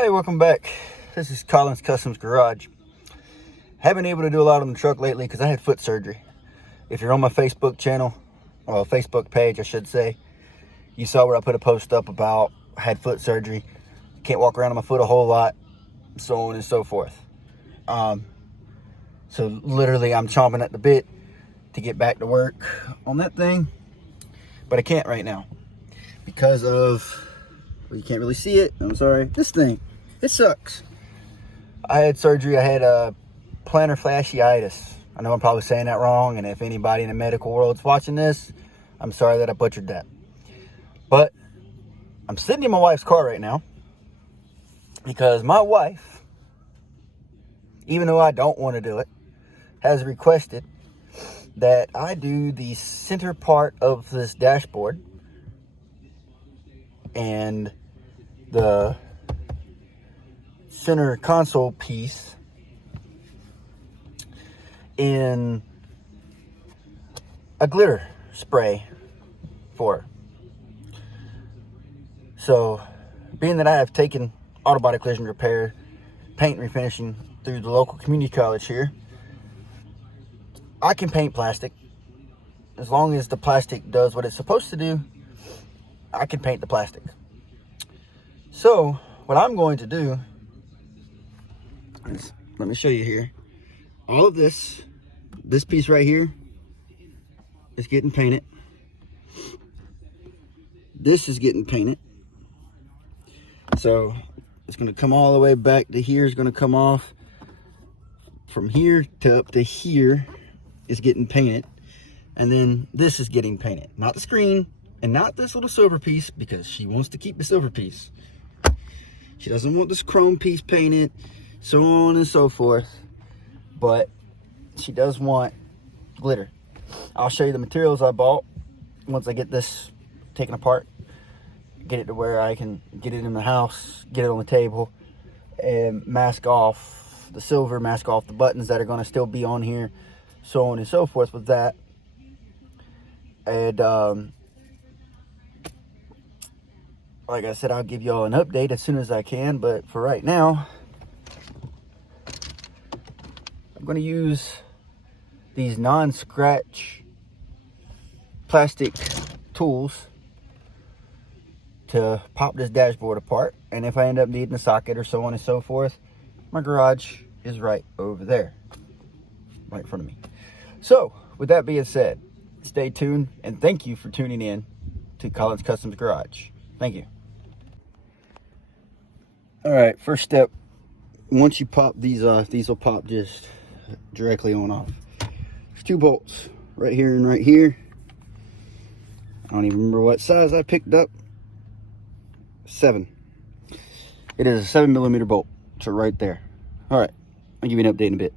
Hey, welcome back. This is Collins Customs Garage. Haven't been able to do a lot on the truck lately because I had foot surgery. If you're on my Facebook channel, or Facebook page I should say, you saw where I put a post up about I had foot surgery. Can't walk around on my foot a whole lot, so on and so forth. So literally I'm chomping at the bit to get back to work on that thing, but I can't right now because of, well, you can't really see it, I'm sorry, this thing, it sucks. I had surgery. I had plantar fasciitis. I know I'm probably saying that wrong, and if anybody in the medical world's watching this, I'm sorry that I butchered that. But I'm sitting in my wife's car right now because my wife, even though I don't want to do it, has requested that I do the center part of this dashboard and the center console piece in a glitter spray for her. So, being that I have taken auto body collision repair, paint and refinishing through the local community college here, I can paint plastic. As long as the plastic does what it's supposed to do, I can paint the plastic. So, what I'm going to do is, let me show you here. All of this piece right here is getting painted. This is getting painted. So, it's going to come all the way back to here. It's going to come off. From here to up to here is getting painted. And then this is getting painted. Not the screen and not this little silver piece, because she wants to keep the silver piece. She doesn't want this chrome piece painted, so on and so forth. But she does want glitter. I'll show you the materials I bought once I get this taken apart. Get it to where I can get it in the house, get it on the table, and mask off the silver, mask off the buttons that are going to still be on here, so on and so forth with that. And like I said, I'll give y'all an update as soon as I can, but for right now, I'm going to use these non-scratch plastic tools to pop this dashboard apart. And if I end up needing a socket or so on and so forth, my garage is right over there, right in front of me. So, with that being said, stay tuned, and thank you for tuning in to Collins Customs Garage. Thank you. All right, first step, once you pop these off, these will pop just directly on off. There's two bolts right here and right here. I don't even remember what size I picked up. 7. It is a 7mm bolt, so right there. All right, I'll give you an update in a bit.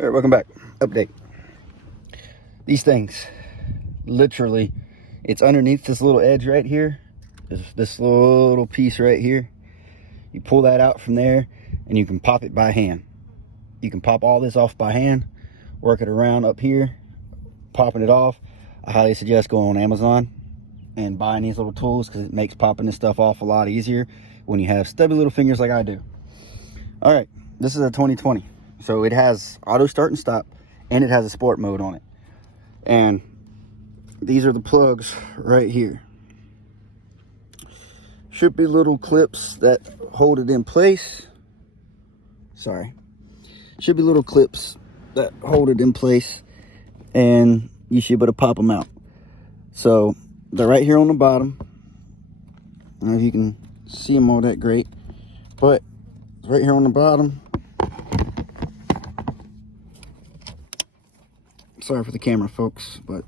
All right, welcome back. Update. These things, literally, it's underneath this little edge right here. There's this little piece right here. You pull that out from there, and you can pop it by hand. You can pop all this off by hand, work it around up here, popping it off. I highly suggest going on Amazon and buying these little tools, because it makes popping this stuff off a lot easier when you have stubby little fingers like I do. All right, this is a 2020, so it has auto start and stop, and it has a sport mode on it. And these are the plugs right here. Should be little clips that hold it in place. Sorry. Should be little clips that hold it in place, and you should be able to pop them out. So they're right here on the bottom. I don't know if you can see them all that great, but it's right here on the bottom. Sorry for the camera, folks, but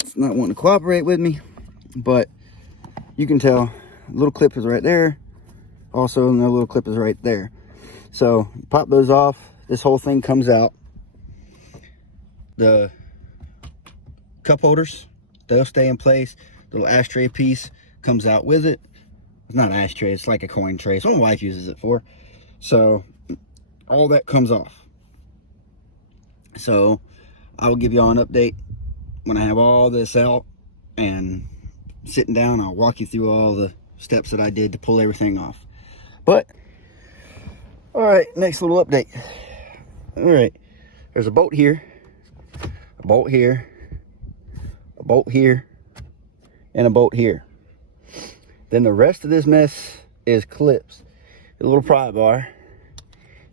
it's not wanting to cooperate with me. But you can tell, the little clip is right there. Also, another little clip is right there. So, pop those off. This whole thing comes out. The cup holders, they'll stay in place. The little ashtray piece comes out with it. It's not an ashtray, it's like a coin tray. It's what my wife uses it for. So, all that comes off. So, I will give y'all an update when I have all this out and sitting down, I'll walk you through all the steps that I did to pull everything off. But, all right, next little update. All right, there's a bolt here, a bolt here, a bolt here, and a bolt here. Then the rest of this mess is clips. A little pry bar,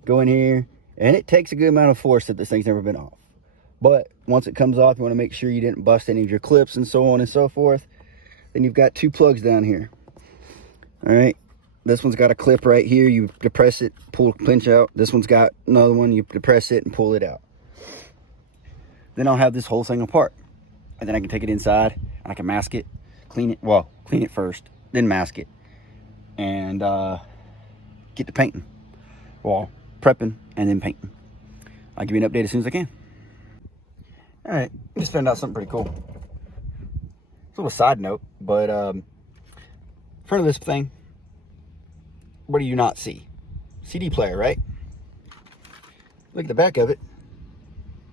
go in here, and it takes a good amount of force that this thing's never been off. But once it comes off, you want to make sure you didn't bust any of your clips and so on and so forth. Then you've got 2 plugs down here. All right, this one's got a clip right here. You depress it, pull, pinch out. This one's got another one. You depress it and pull it out. Then I'll have this whole thing apart, and then I can take it inside and I can mask it, clean it. Well, clean it first, then mask it, and get to painting. Well, prepping and then painting. I'll give you an update as soon as I can. All right, just found out something pretty cool. It's a little side note, but front of this thing, what do you not see? CD player, right? Look at the back of it.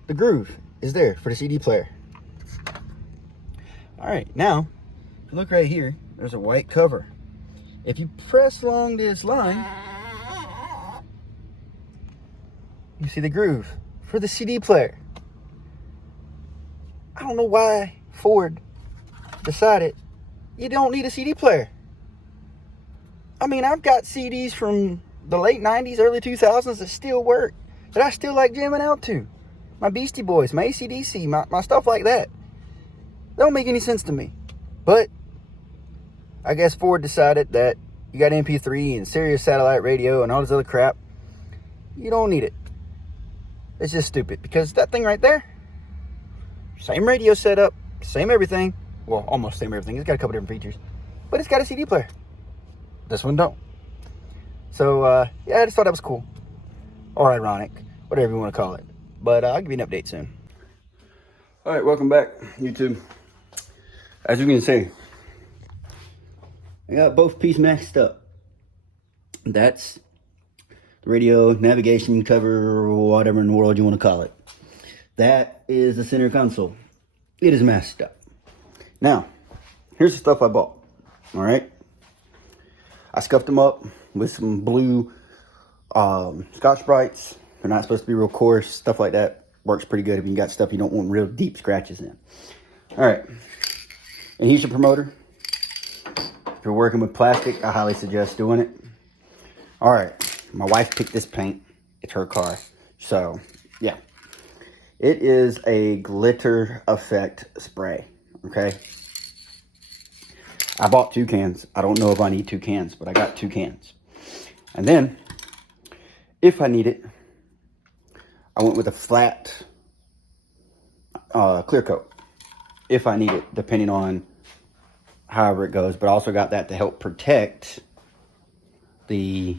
The groove is there for the CD player. All right, now, if you look right here, there's a white cover. If you press along this line, you see the groove for the CD player. I don't know why Ford decided you don't need a CD player. I mean, I've got CDs from the late 90s, early 2000s that still work, that I still like jamming out to. My Beastie Boys, my AC/DC, my stuff like that. They don't make any sense to me. But I guess Ford decided that you got MP3 and Sirius satellite radio and all this other crap. You don't need it. It's just stupid, because that thing right there, same radio setup, same everything. Well, almost same everything. It's got a couple different features, but it's got a CD player. This one don't. So, yeah, I just thought that was cool. Or ironic, whatever you want to call it. But I'll give you an update soon. All right, welcome back, YouTube. As you can see, I got both pieces maxed up. That's the radio, navigation, cover, whatever in the world you want to call it. That is the center console. It is messed up. Now, here's the stuff I bought. All right. I scuffed them up with some blue Scotch-Brites. They're not supposed to be real coarse. Stuff like that works pretty good if you got stuff you don't want real deep scratches in. All right. Adhesion promoter. If you're working with plastic, I highly suggest doing it. All right. My wife picked this paint. It's her car. So, yeah. It is a glitter effect spray, okay? I bought 2 cans. I don't know if I need 2 cans, but I got 2 cans. And then, if I need it, I went with a flat clear coat. If I need it, depending on however it goes. But I also got that to help protect the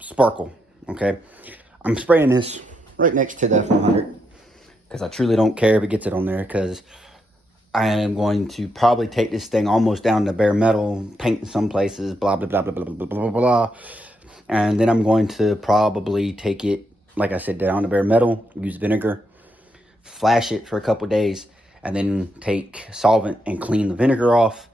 sparkle, okay? I'm spraying this right next to the F100 because I truly don't care if it gets it on there, because I am going to probably take this thing almost down to bare metal, paint in some places, blah, blah, blah, blah, blah, blah, blah, blah. And then I'm going to probably take it, like I said, down to bare metal, use vinegar, flash it for a couple days, and then take solvent and clean the vinegar off.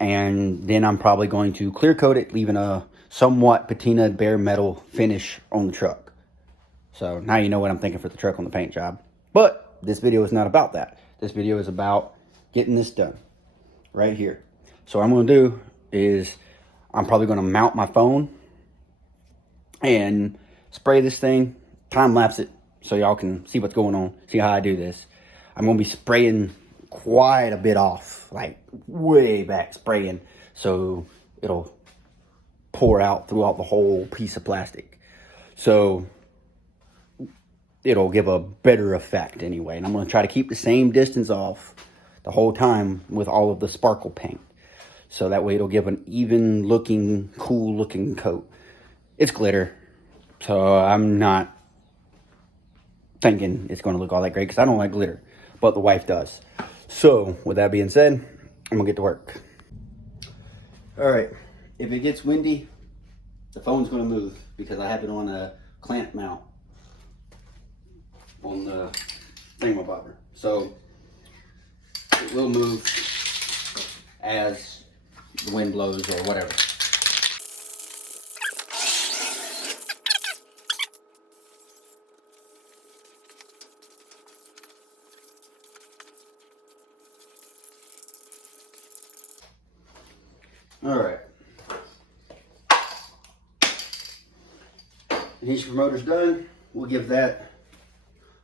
And then I'm probably going to clear coat it, leaving a somewhat patina bare metal finish on the truck. So now you know what I'm thinking for the truck on the paint job. But this video is not about that. This video is about getting this done right here. So what I'm going to do is I'm probably going to mount my phone and spray this thing, time lapse it so y'all can see what's going on, see how I do this. I'm going to be spraying quite a bit off, like way back spraying, so it'll pour out throughout the whole piece of plastic. So it'll give a better effect anyway. And I'm going to try to keep the same distance off the whole time with all of the sparkle paint. So that way it'll give an even looking, cool looking coat. It's glitter, so I'm not thinking it's going to look all that great because I don't like glitter, but the wife does. So with that being said, I'm going to get to work. All right, if it gets windy, the phone's going to move because I have it on a clamp mount on the thingamabobber. So it will move as the wind blows or whatever. All right. Adhesion promoter's done. We'll give that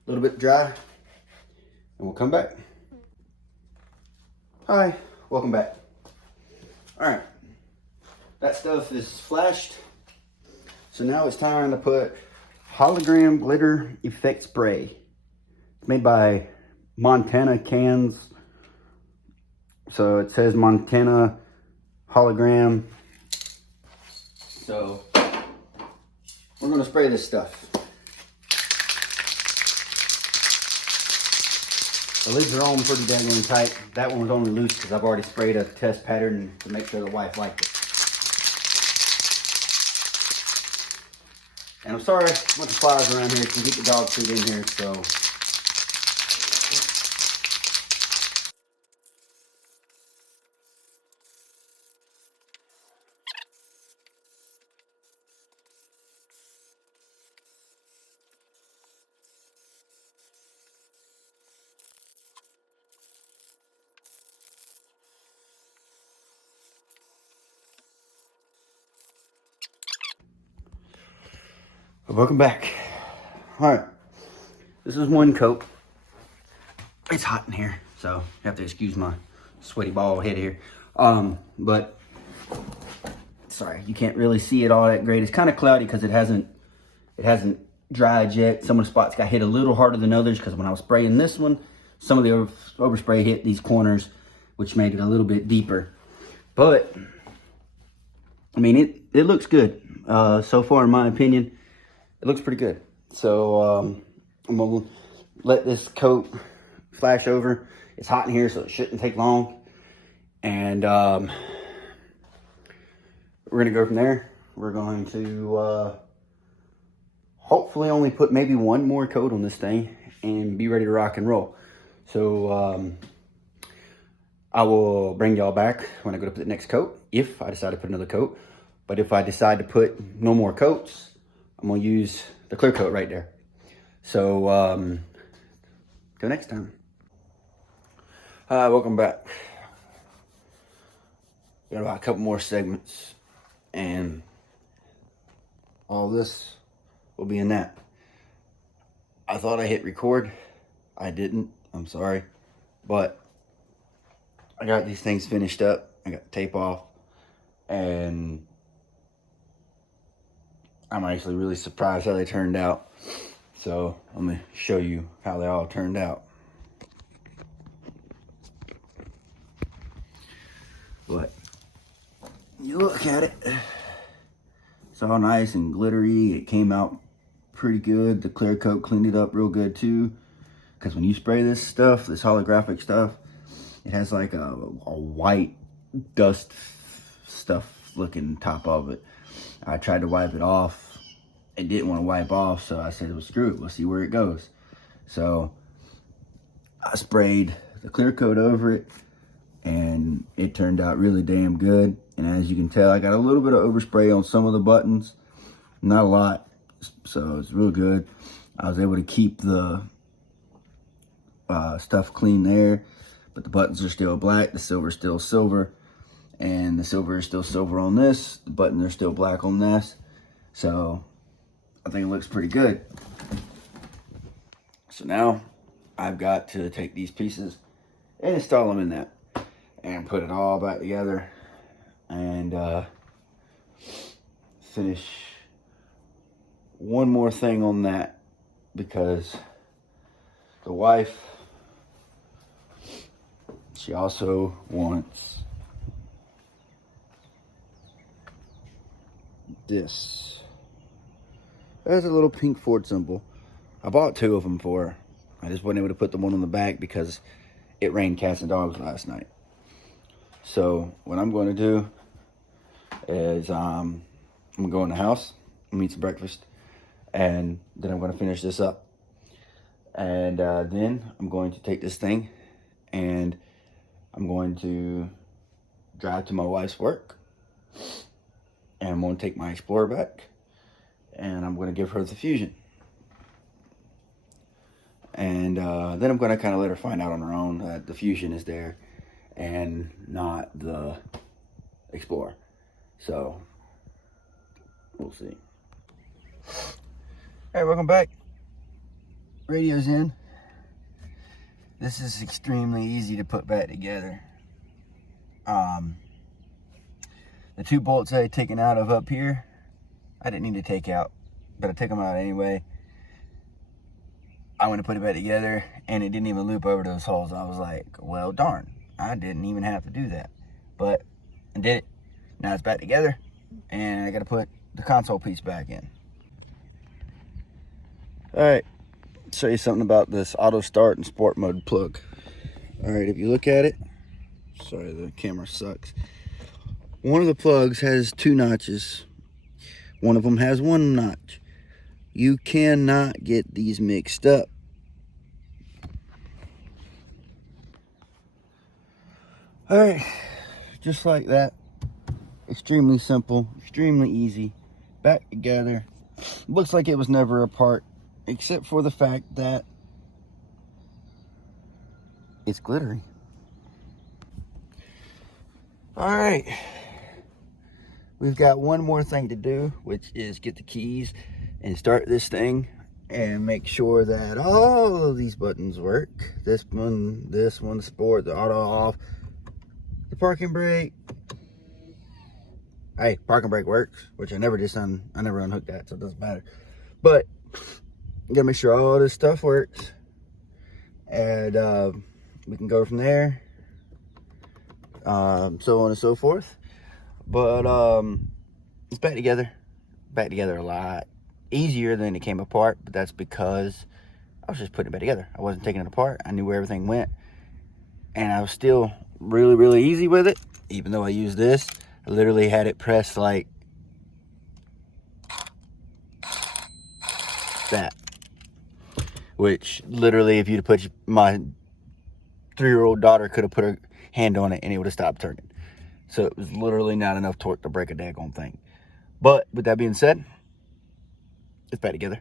a little bit dry and we'll come back. Hi, welcome back. All right, that stuff is flashed. So now it's time to put hologram glitter effect spray. It's made by Montana Cans. So it says Montana hologram. So we're gonna spray this stuff. The lids are on pretty daggone tight. That one was only loose because I've already sprayed a test pattern to make sure the wife liked it. And I'm sorry, a bunch of flies around here. Can get the dog food in here, so. Welcome back. All right, this is one coat. It's hot in here, so you have to excuse my sweaty bald head here. But sorry, you can't really see it all that great. It's kind of cloudy because it hasn't dried yet. Some of the spots got hit a little harder than others because when I was spraying this one, some of the overspray hit these corners, which made it a little bit deeper. But I mean, it looks good. So far, in my opinion, it looks pretty good. So I'm gonna let this coat flash over. It's hot in here, so it shouldn't take long. And we're gonna go from there. We're going to hopefully only put maybe one more coat on this thing and be ready to rock and roll. So I will bring y'all back when I go to put the next coat, if I decide to put another coat. But if I decide to put no more coats, I'm gonna use the clear coat right there. So, go next time. Hi, welcome back. Got about a couple more segments and all this will be in that. I thought I hit record. I didn't, I'm sorry. But I got these things finished up. I got the tape off and I'm actually really surprised how they turned out. So let me show you how they all turned out. But you look at it, it's all nice and glittery. It came out pretty good. The clear coat cleaned it up real good too. Because when you spray this stuff, this holographic stuff, it has like a white dust stuff looking top of it. I tried to wipe it off. It didn't want to wipe off, so I said, well, screw it. We'll see where it goes. So I sprayed the clear coat over it, and it turned out really damn good. And as you can tell, I got a little bit of overspray on some of the buttons. Not a lot, so it's real good. I was able to keep the stuff clean there, but the buttons are still black. The silver is still silver. And the silver is still silver on this. The buttons are still black on this. So I think it looks pretty good. So now I've got to take these pieces and install them in that and put it all back together and finish one more thing on that, because the wife, she also wants this. There's a little pink Ford symbol. I bought two of them for her. I just wasn't able to put the one on the back because it rained cats and dogs last night. So what I'm going to do is I'm going to go in the house, eat some breakfast, and then I'm going to finish this up. And then I'm going to take this thing and I'm going to drive to my wife's work, and I'm going to take my Explorer back, and I'm going to give her the Fusion. And then I'm going to kind of let her find out on her own that the Fusion is there and not the Explorer. So, we'll see. Alright, welcome back. Radio's in. This is extremely easy to put back together. The 2 bolts I had taken out of up here, I didn't need to take out, but I took them out anyway. I went to put it back together, and it didn't even loop over those holes. I was like, well, darn, I didn't even have to do that. But I did it. Now it's back together, and I got to put the console piece back in. All right, show you something about this auto start and sport mode plug. All right, if you look at it, sorry, the camera sucks. One of the plugs has 2 notches. One of them has 1 notch. You cannot get these mixed up. All right, just like that. Extremely simple, extremely easy. Back together. Looks like it was never apart, except for the fact that it's glittery. All right. We've got one more thing to do, which is get the keys and start this thing and make sure that all of these buttons work. This one, the sport, the auto off, the parking brake. Hey, parking brake works, which I never unhooked that, so it doesn't matter. But you gotta make sure all this stuff works, and we can go from there, so on and so forth. But it's back together a lot easier than it came apart, but that's because I was just putting it back together. I wasn't taking it apart. I knew where everything went, and I was still really, really easy with it. Even though I used this, I literally had it pressed like that, which literally, if you'd put my 3-year-old daughter could have put her hand on it and it would have stopped turning. So it was literally not enough torque to break a daggone thing. But with that being said, it's back together,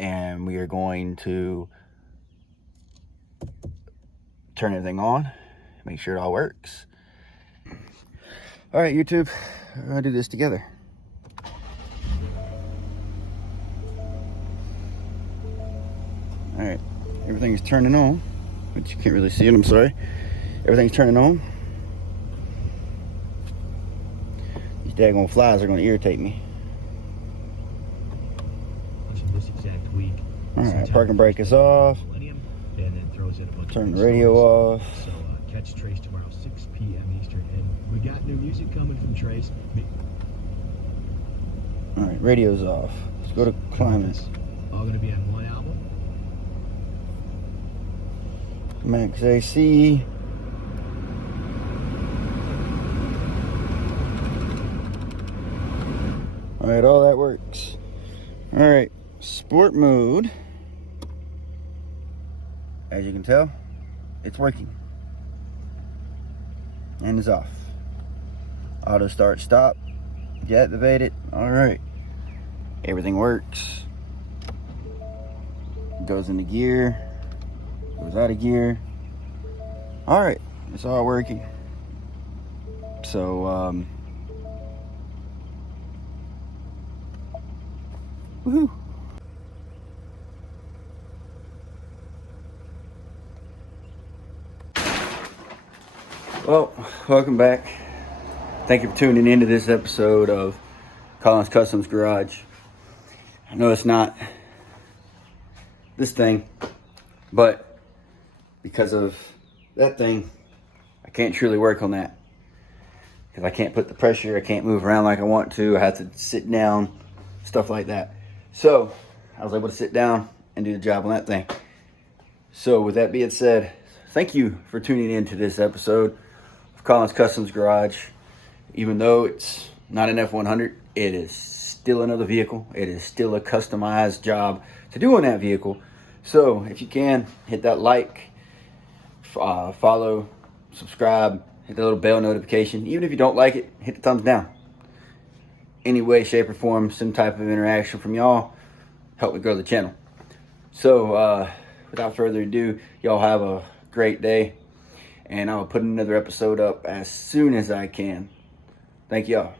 and we are going to turn everything on, make sure it all works. All right, YouTube, we're gonna do this together. All right, everything is turning on, but you can't really see it, I'm sorry. Everything's turning on. These daggone flies are gonna irritate me. All right, parking brake is off. Turn the radio off. So catch Trace tomorrow, 6 p.m. Eastern. And we got new music coming from Trace. All right, radio's off. Let's go to climate. All going to be on one album. Max AC. All right, all that works. All right, sport mode. As you can tell, it's working. And it's off. Auto start stop. Deactivate it. All right. Everything works. Goes into gear. Goes out of gear. All right. It's all working. So, woohoo. Well, welcome back. Thank you for tuning into this episode of Collins Customs Garage. I know it's not this thing, but because of that thing, I can't truly work on that. Because I can't put the pressure, I can't move around like I want to, I have to sit down, stuff like that. So, I was able to sit down and do the job on that thing. So, with that being said, thank you for tuning in to this episode of Collins Customs Garage. Even though it's not an F100, it is still another vehicle. It is still a customized job to do on that vehicle. So if you can, hit that like, follow, subscribe, hit the little bell notification. Even if you don't like it, hit the thumbs down. Any way, shape, or form, some type of interaction from y'all help me grow the channel. So, without further ado, y'all have a great day, and I'll put another episode up as soon as I can. Thank y'all.